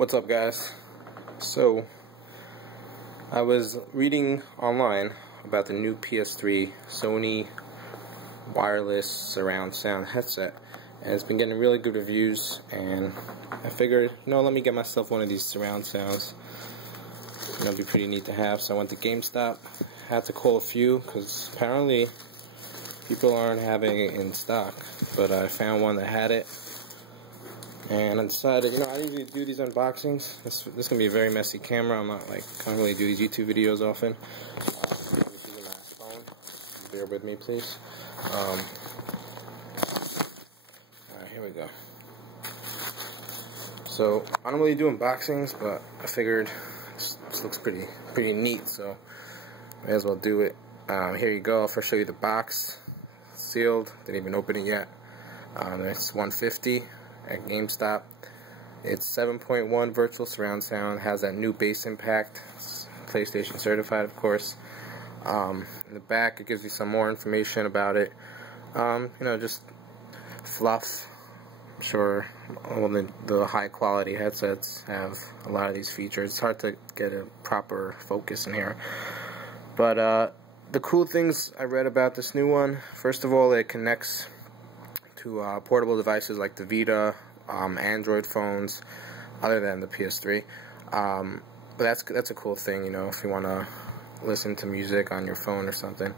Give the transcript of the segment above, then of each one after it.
What's up, guys? So I was reading online about the new PS3 Sony wireless surround sound headset, and it's been getting really good reviews, and I figured, let me get myself one of these surround sounds. It'd be pretty neat to have. So I went to GameStop, had to call a few because apparently people aren't having it in stock, but I found one that had it. And I decided, I usually do these unboxings. This is gonna be a very messy camera. I don't really do these YouTube videos often. Let me see my phone. Bear with me, please. Alright, here we go. So I don't really do unboxings, but I figured this looks pretty neat, so may as well do it. Here you go. I'll first show you the box. It's sealed. Didn't even open it yet. It's $150. At GameStop. It's 7.1 virtual surround sound, has that new bass impact, it's PlayStation certified, of course. In the back it gives you some more information about it. Just fluff. I'm sure all the high quality headsets have a lot of these features. It's hard to get a proper focus in here, but the cool things I read about this new one, first of all, it connects to portable devices like the Vita, Android phones, other than the PS3. But that's a cool thing, if you want to listen to music on your phone or something.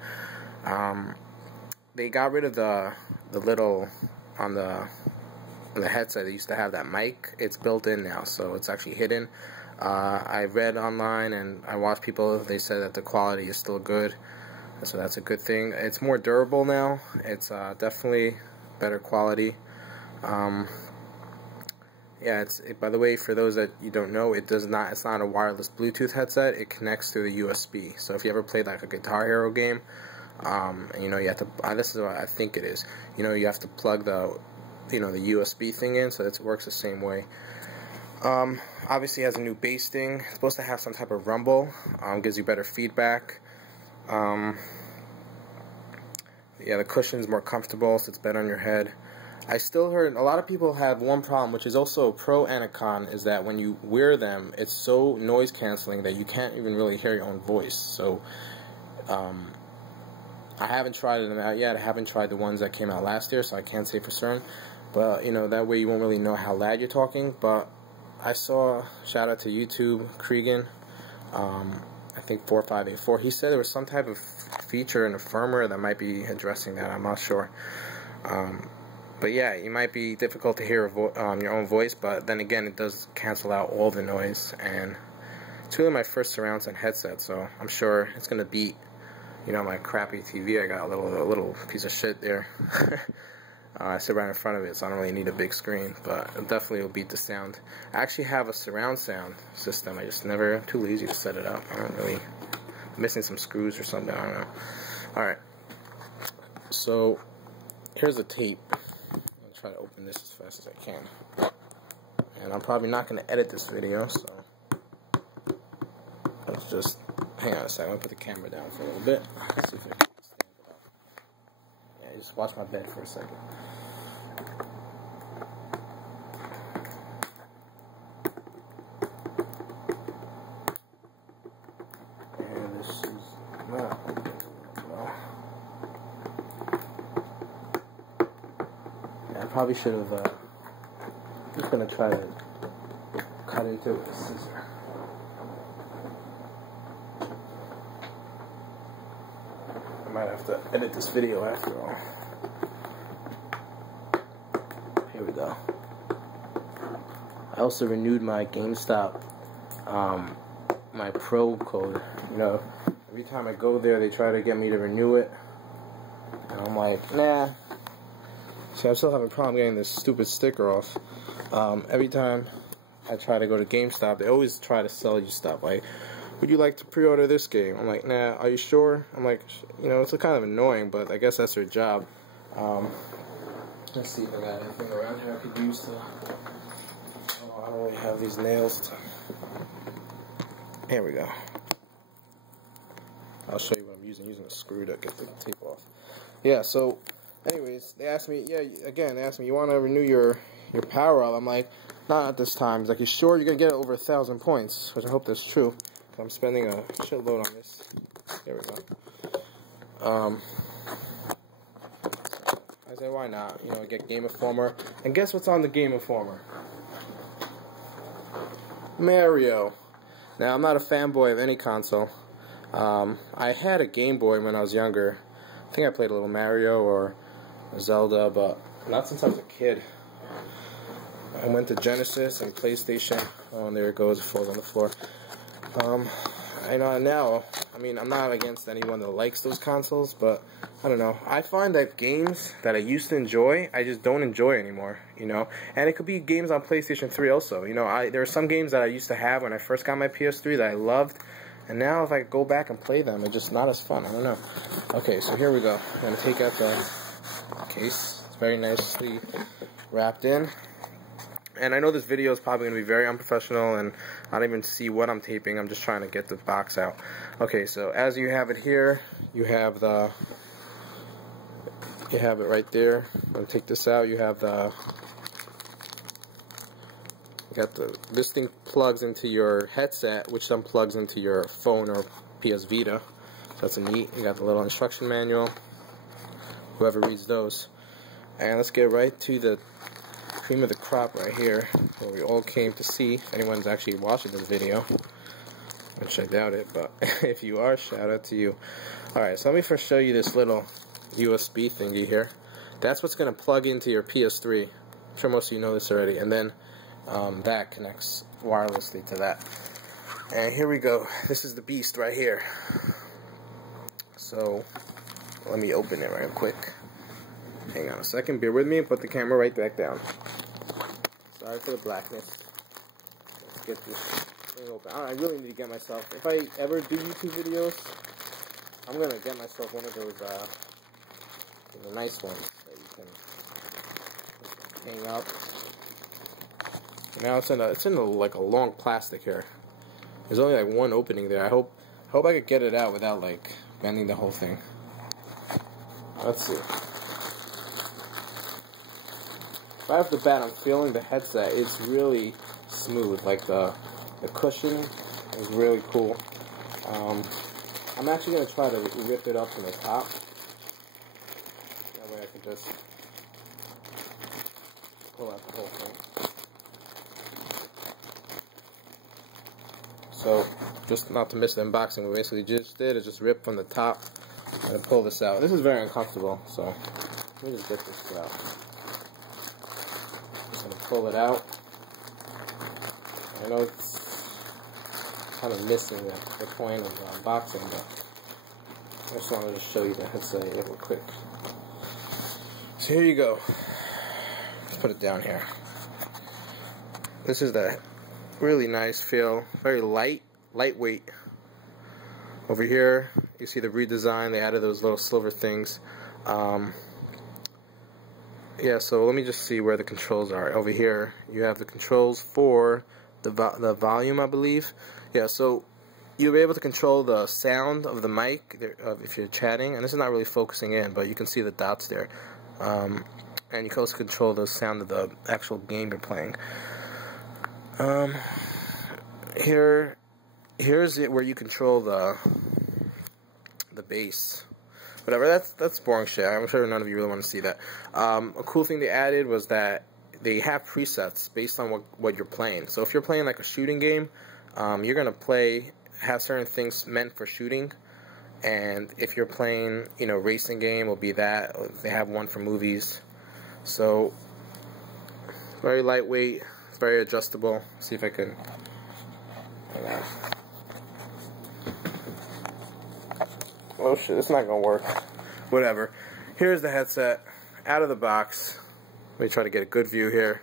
They got rid of the little on the headset. They used to have that mic. It's built in now, so it's actually hidden. I read online and I watched people. They said that the quality is still good, so that's a good thing. It's more durable now. It's definitely better quality. By the way, for those that you don't know, it's not a wireless Bluetooth headset. It connects through the USB. So if you ever played like a Guitar Hero game, and you have to, this is what I think it is, you have to plug the USB thing in, so it works the same way. Obviously it has a new bass thing. It's supposed to have some type of rumble, gives you better feedback. The cushion's more comfortable, so it's better on your head. I still heard a lot of people have one problem, which is also a pro and a con, is that when you wear them, it's so noise canceling that you can't even really hear your own voice. So I haven't tried them out yet. I haven't tried the ones that came out last year, so I can't say for certain. But that way you won't really know how loud you're talking. But I saw, shout out to YouTube, Cregan, I think 4584. He said there was some type of feature in the firmware that might be addressing that. I'm not sure. But yeah, it might be difficult to hear your own voice, but then again, it does cancel out all the noise. And it's really my first surround sound headset, so I'm sure it's gonna beat, my crappy TV. I got a little piece of shit there. I sit right in front of it, so I don't really need a big screen, but it definitely will beat the sound. I actually have a surround sound system. I'm too lazy to set it up. I'm missing some screws or something. I don't know. Alright, so here's the tape. I'm going to try to open this as fast as I can. And I'm probably not going to edit this video, so let's just hang on a second. I'm going to put the camera down for a little bit. Let's see if I can stand it up. Yeah, just watch my bed for a second. And this is not open well. Yeah, I probably should have, just going to try to cut into it with a scissor. I might have to edit this video after all. Here we go. I also renewed my GameStop, my Pro code. Every time I go there, they try to get me to renew it. And I'm like, nah. See, I'm still having a problem getting this stupid sticker off. Every time I try to go to GameStop, they always try to sell you stuff. Like, would you like to pre-order this game? I'm like, nah, are you sure? I'm like, it's kind of annoying, but I guess that's their job. Let's see if I got anything around here I could use to... Oh, I don't really have these nails to... Here we go. I'll show you what I'm using. Using a screw to get the tape off. Yeah, so, anyways, they asked me, you want to renew your power up? I'm like, Not at this time. He's like, you sure you're gonna get it over 1,000 points? Which I hope that's true. I'm spending a shitload on this. There we go. I said, why not? You know, get Game Informer. And guess what's on the Game Informer? Mario. Now, I'm not a fanboy of any console. I had a Game Boy when I was younger. I think I played a little Mario or Zelda, but not since I was a kid. I went to Genesis and PlayStation. Oh, and there it goes. It falls on the floor. I know now, I mean, I'm not against anyone that likes those consoles, but I don't know. I find that games that I used to enjoy, I just don't enjoy anymore, you know. And it could be games on PlayStation 3 also. You know, there are some games that I used to have when I first got my PS3 that I loved, and now if I go back and play them, it's just not as fun. I don't know. Okay, so here we go. I'm going to take out the case. It's very nicely wrapped in. And I know this video is probably going to be very unprofessional, and I don't even see what I'm taping. I'm just trying to get the box out. Okay, so as you have it here, you have it right there. I'm going to take this out. You got this thing plugs into your headset, which then plugs into your phone or PS Vita. So that's neat. You got the little instruction manual. Whoever reads those. And let's get right to the cream of the crop right here, where we all came to see. If anyone's actually watching this video, which I doubt it, but if you are, shout out to you. Alright, so let me first show you this little USB thingy here. That's what's going to plug into your PS3. I'm sure most of you know this already. And then that connects wirelessly to that. And here we go. This is the beast right here. So let me open it right quick. Hang on a second, bear with me, and put the camera right back down. Sorry for the blackness. Let's get this thing open. I really need to get myself, if I ever do YouTube videos, I'm going to get myself one of those, the nice ones that you can hang up. Now it's in like a long plastic here. There's only like one opening there. I hope I could get it out without like bending the whole thing. Let's see. Right off the bat, I'm feeling the headset. It's really smooth. Like the cushion is really cool. I'm actually going to try to rip it up from the top. That way I can just pull out the whole thing. So, just not to miss the unboxing, we basically just did is just rip from the top and pull this out. This is very uncomfortable, so let me just get this out. Pull it out. I know it's kind of missing the point of the unboxing, but I just wanted to show you the headset real quick. So here you go. Let's put it down here. This is the really nice feel, very lightweight. Over here, you see the redesign. They added those little silver things. Yeah, so let me just see where the controls are. Over here, you have the controls for the volume, I believe. Yeah, so you'll be able to control the sound of the mic if you're chatting. And this is not really focusing in, but you can see the dots there. And you can also control the sound of the actual game you're playing. Here's it where you control the bass. Whatever, that's boring shit. I'm sure none of you really want to see that. A cool thing they added was that they have presets based on what you're playing. So if you're playing like a shooting game, you're gonna have certain things meant for shooting. And if you're playing, you know, racing game, will be that. They have one for movies. So very lightweight, very adjustable. See if I can. Oh shit, it's not gonna work. Whatever. Here's the headset out of the box. Let me try to get a good view here.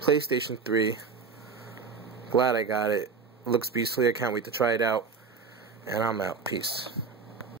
PlayStation 3. Glad I got it. Looks beastly. I can't wait to try it out. And I'm out. Peace.